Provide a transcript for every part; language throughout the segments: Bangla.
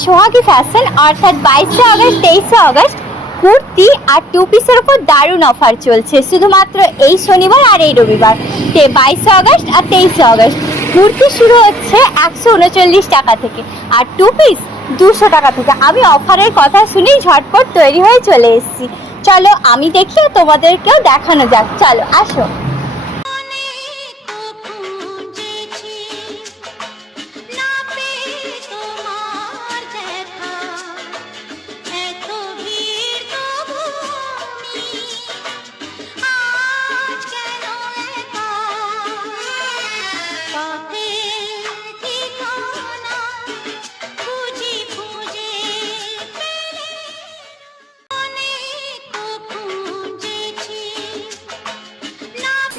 সোহাগী ফ্যাশন অর্থাৎ 22শে আগস্ট 23শে আগস্ট কুর্তি আর টু পিসের উপর দারুণ অফার চলছে শুধুমাত্র এই শনিবার আর এই রবিবার 22শে আগস্ট আর 23শে আগস্ট। কুর্তি শুরু হচ্ছে 139 টাকা থেকে আর টু পিস 200 টাকা থেকে। আমি অফারের কথা শুনেই ঝটপট তৈরি হয়ে চলে এসেছি। চলো আমি দেখি তোমাদেরকেও দেখানো যাক, চলো আসো।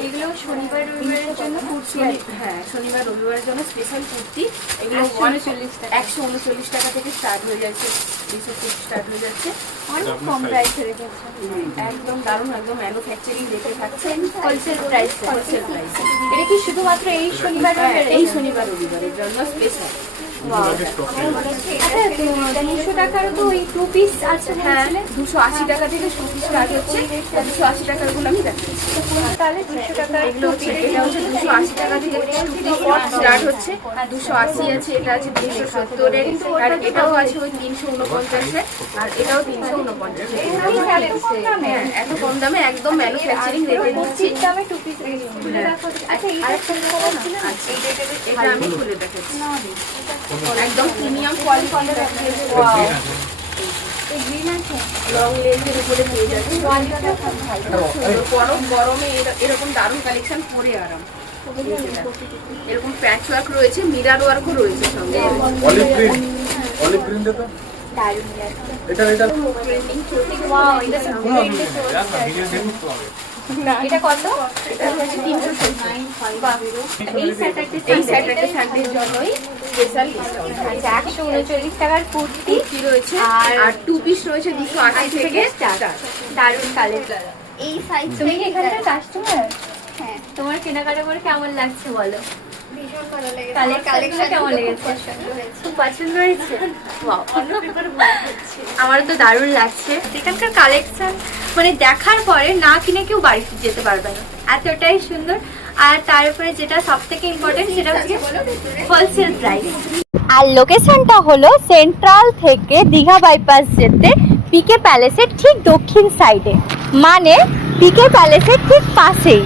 এগুলো শনিবার রবিবারের জন্য কুর্তি, হ্যাঁ শনিবার রবিবারের জন্য স্পেশাল কুর্তি। এগুলো 139 টাকা থেকে স্টার্ট হয়ে যাচ্ছে, 200 স্টার্ট হয়ে যাচ্ছে, অনেক কম প্রাইসে রেখেছে। একদম দারুণ, একদম ম্যানুফ্যাকচারিং রেটে থাকছে, হোলসেল প্রাইস। এটা কি শুধুমাত্র এই শনিবার এই শনিবার রবিবারের জন্য স্পেশাল। 200 টাকারও তো ওই টু পিস আছে। হ্যাঁ 280 টাকা থেকে টু পিস স্টার্ট হচ্ছে, 280 টাকার গুলো আমি দেখাচ্ছি। তাহলে 200 টাকা এগুলো হচ্ছে, এটা হচ্ছে 280 টাকা থেকে টু পিস স্টার্ট হচ্ছে, 280 আছে, এটা আছে 370 এর, আর এটাও আছে ওই 349 এর, আর এটাও 349 এর। হ্যাঁ এত কম দামে একদম ম্যানুফ্যাকচারিং রেটে দিচ্ছি। দামে টু পিস খুলে দেখো। আচ্ছা আরেকটা এটা আমি খুলে দেখাচ্ছি, একদম প্রিমিয়াম কোয়ালিটির লং লেন্থের উপরে পেয়ে যাচ্ছে। গরমে এরকম দারুণ কালেকশন পরে আরাম। এরকম প্যাচ ওয়ার্ক রয়েছে, মিরার ওয়ার্কও রয়েছে সঙ্গে। এটা কত? এটা হচ্ছে 370। এই স্যাটারডে সানডের জন্যই স্পেশাল ডিসকাউন্ট। আচ্ছা 139 টাকার কুর্তি রয়েছে আর টু পিস রয়েছে 280 থেকে স্টার্ট। দারুণ কালেকশন। এই সাইজ তুমি কি এখানকার কাস্টমার? হ্যাঁ তোমার কেনাকাটা করে কেমন লাগছে বলো? ভীষণ ভালো লেগেছে। কালেকশন কেমন লেগেছে? পছন্দ হয়েছে। খুব পছন্দ হয়েছে। আমার তো দারুণ লাগছে। এখানকার কালেকশন মানে দেখার পরে না কিনে কেউ বাড়িতে যেতে পারবে না, এতটাই সুন্দর। আর তারপরে যেটা সব থেকে ইম্পর্টেন্ট সেটা হচ্ছে হোলসেল প্রাইস। আর লোকেশনটা হলো সেন্ট্রাল থেকে দীঘা বাইপাস যেতে পিকে প্যালেসের ঠিক দক্ষিণ সাইডে, মানে পিকে প্যালেসের ঠিক পাশেই।